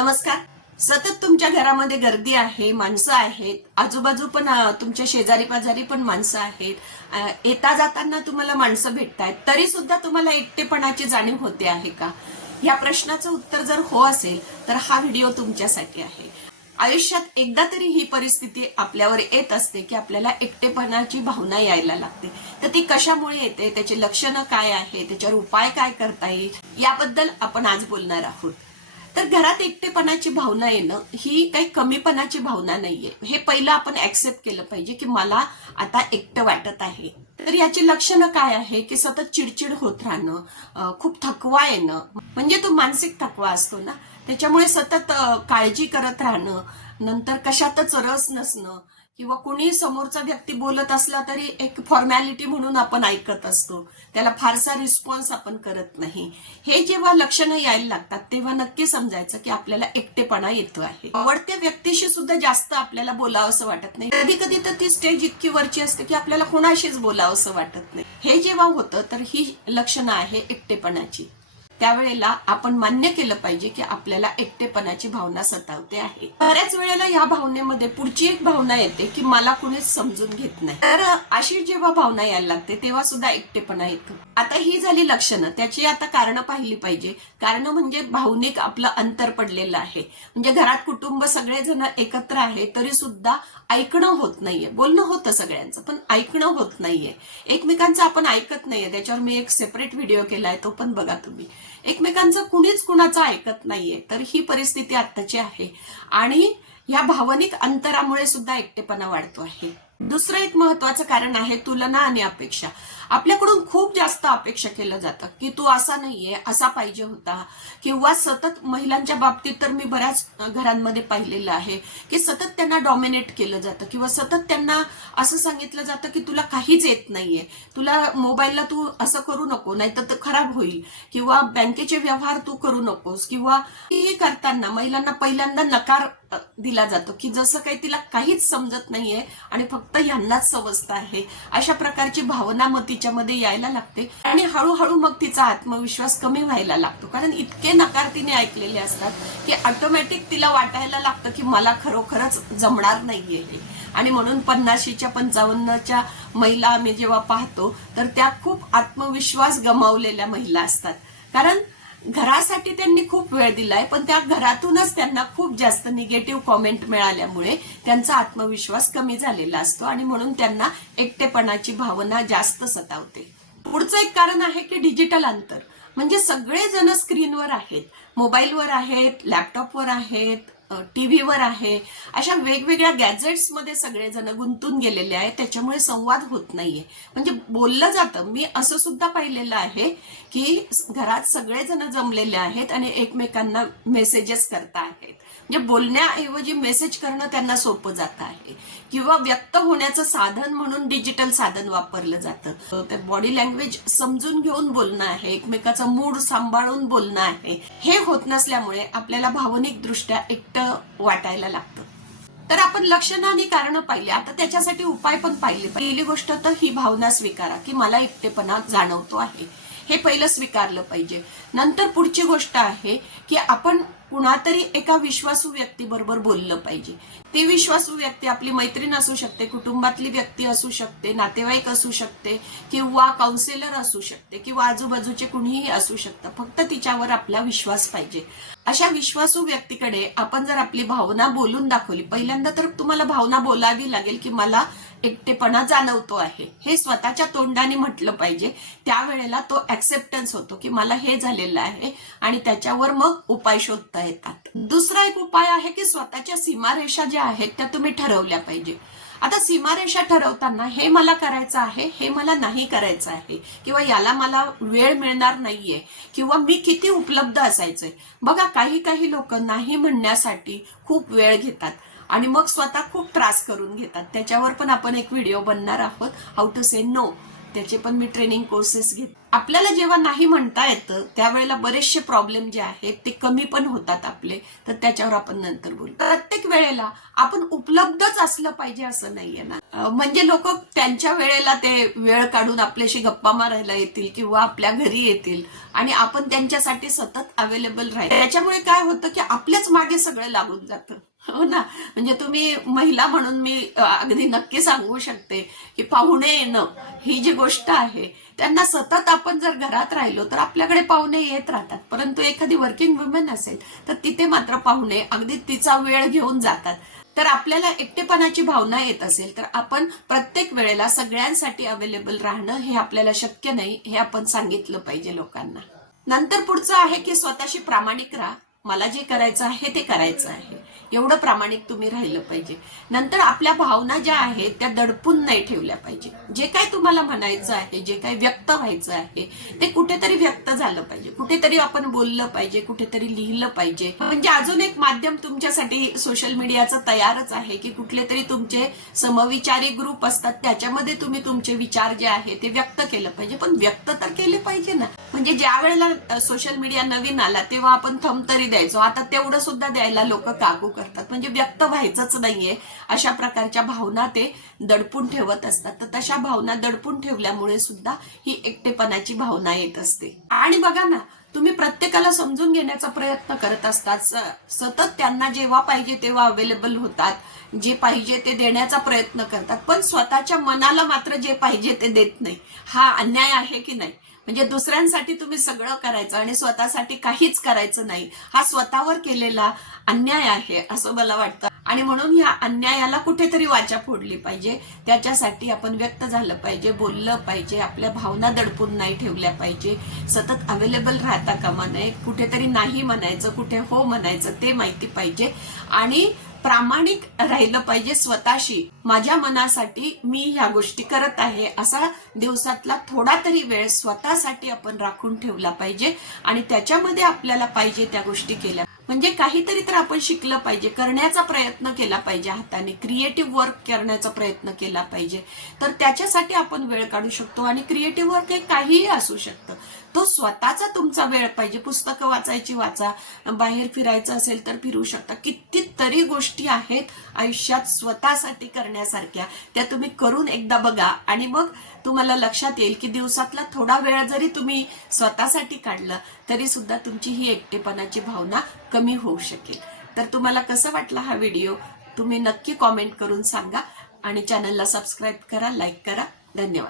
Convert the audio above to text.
नमस्कार. सतत तुमच्या घरामध्ये गर्दी आहे, माणसं आहेत, आजूबाजू पण तुमच्या शेजारी पाजारी पण माणसं आहेत. येता जाताना तुम्हाला माणसं भेटतायत, तरी सुद्धा तुम्हाला एकटेपणाची जाणीव होते आहे का? या प्रश्नाचं उत्तर जर हो असेल तर हा व्हिडिओ तुमच्यासाठी आहे. आयुष्यात एकदा तरी ही परिस्थिती आपल्यावर येत असते की आपल्याला एकटेपणाची भावना यायला लागते. तर ती कशामुळे येते, त्याची लक्षणं काय आहे, त्याच्यावर उपाय काय करता येईल, याबद्दल आपण आज बोलणार आहोत. तर घरात एकटेपणाची भावना येणं ही काही कमीपणाची भावना नाहीये. हे पहिलं आपण ऍक्सेप्ट केलं पाहिजे की मला आता एकटं वाटत आहे. तर याची लक्षणं काय आहे की सतत चिडचिड होत राहणं, खूप थकवा येणं, म्हणजे तो मानसिक थकवा असतो ना, त्याच्यामुळे सतत काळजी करत राहणं, नंतर कशातच रस नसणं, किंवा कोणी समोरचा व्यक्ती बोलत असला तरी एक फॉर्मॅलिटी म्हणून आपण ऐकत असतो, त्याला फारसा रिस्पॉन्स आपण करत नाही. हे जेव्हा लक्षणं यायला लागतात तेव्हा नक्की समजायचं की आपल्याला एकटेपणा येतो आहे. आवडत्या व्यक्तीशी सुद्धा जास्त आपल्याला बोलावंसं वाटत नाही. कधी कधी तर ती स्टेज इतकी वरची असते की आपल्याला कोणाशीच बोलावंसं वाटत नाही. हे जेव्हा होतं तर ही लक्षणं आहे एकटेपणाची. त्यावेळेला आपण मान्य केलं पाहिजे की आपल्याला एकटेपणाची भावना सतावते आहे. बऱ्याच वेळेला या भावनेमध्ये पुढची एक भावना येते की मला कुणीच समजून घेत नाही. तर अशी जेव्हा भावना यायला लागते तेव्हा सुद्धा एकटेपणा येतो. आता ही झाली लक्षणं. त्याची आता कारणं पाहिली पाहिजे. कारण म्हणजे भावनिक आपलं अंतर पडलेलं आहे. म्हणजे घरात कुटुंब सगळेजण एकत्र आहे तरी सुद्धा ऐकणं होत नाहीये. बोलणं होतं सगळ्यांचं, पण ऐकणं होत नाहीये. एकमेकांचं आपण ऐकत नाहीये. त्याच्यावर मी एक सेपरेट व्हिडिओ केलाय, तो पण बघा तुम्ही. एकमेकांचं कुणीच कुणाचं ऐकत नाहीये. तर ही परिस्थिती आत्ताची आहे आणि या भावनिक अंतरामुळे सुद्धा एकटेपणा वाढतो आहे. दुसरं एक महत्वाचं कारण आहे तुलना आणि अपेक्षा. आपल्याकडून खूप जास्त अपेक्षा केलं जातं की तू असा नाहीये, असा पाहिजे होता, किंवा सतत महिलांच्या बाबतीत तर मी बऱ्याच घरांमध्ये पाहिलेलं आहे की सतत त्यांना डॉमिनेट केलं जातं, किंवा सतत त्यांना असं सांगितलं जातं की तुला काहीच येत नाहीये, तुला मोबाईलला तू असं करू नको नाहीतर ते खराब होईल, किंवा बँकेचे व्यवहार तू करू नकोस, किंवा हे करताना महिलांना पहिल्यांदा नकार दिला जातो की जसं काही तिला काहीच समजत नाहीये आणि फक्त ह्यांनाच समजतं आहे. अशा प्रकारची भावना मग तिच्यामध्ये यायला लागते आणि हळूहळू मग तिचा आत्मविश्वास कमी व्हायला लागतो. कारण इतके नकार तिने ऐकलेले असतात की ऑटोमॅटिक तिला वाटायला लागतं की मला खरोखरच जमणार नाहीये हे. आणि म्हणून 50च्या 55च्या महिला आम्ही जेव्हा पाहतो तर त्या खूप आत्मविश्वास गमावलेल्या महिला असतात. कारण घरासाठी त्यांनी खूप वेळ दिलाय, पण त्या घरातूनच त्यांना खूप जास्त निगेटिव्ह कॉमेंट मिळाल्यामुळे त्यांचा आत्मविश्वास कमी झालेला असतो आणि म्हणून त्यांना एकटेपणाची भावना जास्त सतावते. पुढचं एक कारण आहे की डिजिटल अंतर. म्हणजे सगळेजण स्क्रीनवर आहेत, मोबाईलवर आहेत, लॅपटॉपवर आहेत, टीव्हीवर आहे, अशा वेगवेगळ्या गॅजेट्समध्ये सगळेजण गुंतून गेलेले आहेत. त्याच्यामुळे संवाद होत नाहीये. म्हणजे बोललं जातं. मी असं सुद्धा पाहिलेलं आहे की घरात सगळेजण जमलेले आहेत आणि एकमेकांना मेसेजेस करत आहेत. म्हणजे बोलण्याऐवजी मेसेज करणं त्यांना सोपं जात आहे, किंवा व्यक्त होण्याचं साधन म्हणून डिजिटल साधन वापरलं जातं. तर बॉडी लँग्वेज समजून घेऊन बोलणं आहे, एकमेकाचा मूड सांभाळून बोलणं आहे. हे होत नसल्यामुळे आपल्याला भावनिक दृष्ट्या एकटं वाटायला लागतं. तर आपण लक्षणं आणि कारणं पाहिली. आता त्याच्यासाठी उपाय पण पाहिले. पहिली गोष्ट तर ही भावना स्वीकारा की मला एकटेपणा जाणवतो आहे. हे पहिलं स्वीकारलं पाहिजे. नंतर पुढची गोष्ट आहे की आपण कुणातरी एका विश्वासू व्यक्तीबरोबर बोललं पाहिजे. ती विश्वासू व्यक्ती आपली मैत्रीण असू शकते, कुटुंबातली व्यक्ती असू शकते, नातेवाईक असू शकते, किंवा काउन्सिलर असू शकते, किंवा आजूबाजूचे कुणीही असू शकतं. फक्त तिच्यावर आपला विश्वास पाहिजे. अशा विश्वासू व्यक्तीकडे आपण जर आपली भावना बोलून दाखवली, पहिल्यांदा तर तुम्हाला भावना बोलावी लागेल की मला एकटेपणा जाणवतो आहे, हे स्वतःच्या तोंडाने म्हटलं पाहिजे. त्यावेळेला तो ऍक्सेप्टन्स होतो की मला हे झालेलं आहे आणि त्याच्यावर मग उपाय शोधता येतात. दुसरा एक उपाय आहे की स्वतःच्या सीमारेषा ज्या आहेत त्या तुम्ही ठरवल्या पाहिजे. आता सीमारेषा ठरवताना हे मला करायचं आहे, हे मला नाही करायचं आहे, किंवा याला मला वेळ मिळणार नाहीये, किंवा मी किती उपलब्ध असायचंय. बघा, काही लोक नाही म्हणण्यासाठी खूप वेळ घेतात आणि मग स्वतः खूप त्रास करून घेतात. त्याच्यावर पण आपण एक व्हिडिओ बनणार आहोत, हाऊ टू से नो. त्याचे पण मी ट्रेनिंग कोर्सेस घेते. आपल्याला जेव्हा नाही म्हणता येतं त्यावेळेला बरेचसे प्रॉब्लेम जे आहेत ते कमी पण होतात आपले, तर त्याच्यावर आपण नंतर बोलू. प्रत्येक वेळेला आपण उपलब्धच असलं पाहिजे असं नाहीये ना. म्हणजे लोक त्यांच्या वेळेला ते वेळ काढून आपल्याशी गप्पा मारायला येतील किंवा आपल्या घरी येतील आणि आपण त्यांच्यासाठी सतत अवेलेबल राहील. त्याच्यामुळे काय होतं की आपल्याच मागे सगळं लागून जातं. हो ना. म्हणजे तुम्ही महिला म्हणून मी अगदी नक्की सांगू शकते की पाहुणे येणं ही जी गोष्ट आहे, त्यांना सतत आपण जर घरात राहिलो तर आपल्याकडे पाहुणे येत राहतात. परंतु एखादी वर्किंग वुमन असेल तर तिथे मात्र पाहुणे अगदी तिचा वेळ घेऊन जातात. तर आपल्याला एकटेपणाची भावना येत असेल तर आपण प्रत्येक वेळेला सगळ्यांसाठी अवेलेबल राहणं हे आपल्याला शक्य नाही, हे आपण सांगितलं पाहिजे लोकांना. नंतर पुढचं आहे की स्वतःशी प्रामाणिक राहा. मला जे करायचं आहे ते करायचं आहे, एवढं प्रामाणिक तुम्ही राहिलं पाहिजे. नंतर आपल्या भावना ज्या आहेत त्या दडपून नाही ठेवल्या पाहिजे. जे काय तुम्हाला म्हणायचं आहे, जे काय व्यक्त व्हायचं आहे ते कुठेतरी व्यक्त झालं पाहिजे, कुठेतरी आपण बोललं पाहिजे, कुठेतरी लिहिलं पाहिजे. म्हणजे अजून एक माध्यम तुमच्यासाठी सोशल मीडियाचं तयारच आहे की कुठले तरी तुमचे समविचारी ग्रुप असतात, त्याच्यामध्ये तुम्ही तुमचे विचार जे आहे ते व्यक्त केलं पाहिजे. पण व्यक्त तर केले पाहिजे ना. म्हणजे ज्या वेळेला सोशल मीडिया नवीन आला तेव्हा आपण थंब तरी द्यायचो, आता तेवढं सुद्धा द्यायला लोक काकू करतात. म्हणजे व्यक्त व्हायचंच नाहीये, अशा प्रकारच्या भावना ते दडपून ठेवत असतात. तर तशा भावना दडपून ठेवल्यामुळे सुद्धा ही एकटेपणाची भावना येत असते. आणि बघा ना, तुम्ही प्रत्येकाला समजून घेण्याचा प्रयत्न करत असतात, सतत त्यांना जेव्हा पाहिजे तेव्हा अवेलेबल होतात, जे पाहिजे ते देण्याचा प्रयत्न करतात, पण स्वतःच्या मनाला मात्र जे पाहिजे ते देत नाही. हा अन्याय आहे की नाही? म्हणजे दुसऱ्यांसाठी तुम्ही सगळं करायचं आणि स्वतःसाठी काहीच करायचं नाही, हा स्वतःवर केलेला अन्याय आहे असं मला वाटतं. आणि म्हणून या अन्यायाला कुठेतरी वाचा फोडली पाहिजे. त्याच्यासाठी आपण व्यक्त झालं पाहिजे, बोललं पाहिजे, आपल्या भावना दडपून नाही ठेवल्या पाहिजे, सतत अवेलेबल राहता कामा नये. कुठेतरी नाही म्हणायचं, कुठे हो म्हणायचं ते माहिती पाहिजे आणि प्रामाणिक राहिलं पाहिजे स्वतःशी. माझ्या मनासाठी मी ह्या गोष्टी करत आहे असा दिवसातला थोडा तरी वेळ स्वतःसाठी आपण राखून ठेवला पाहिजे आणि त्याच्यामध्ये आपल्याला पाहिजे त्या गोष्टी केल्या. म्हणजे काहीतरी तर आपण शिकलं पाहिजे, करण्याचा प्रयत्न केला पाहिजे, हाताने क्रिएटिव्ह वर्क करण्याचा प्रयत्न केला पाहिजे. तर त्याच्यासाठी आपण वेळ काढू शकतो आणि क्रिएटिव्ह वर्क हे काहीही असू शकतं. तो स्वतःचा तुमचा वेळ पाहिजे. पुस्तकं वाचायची वाचा, बाहेर फिरायचं असेल तर फिरू शकता. कितीतरी गोष्टी आहेत आयुष्यात स्वतःसाठी करण्यासारख्या, त्या तुम्ही करून एकदा बघा आणि मग तुम्हाला लक्षात येईल की दिवसातला थोडा वेळ जरी तुम्ही स्वतःसाठी काढला तरी सुद्धा तुमची ही एकटेपणाची भावना कमी होऊ शकेल. तर तुम्हाला कसं वाटला हा व्हिडिओ तुम्ही नक्की कॉमेंट करून सांगा आणि चॅनलला सबस्क्राईब करा, लाईक करा. धन्यवाद.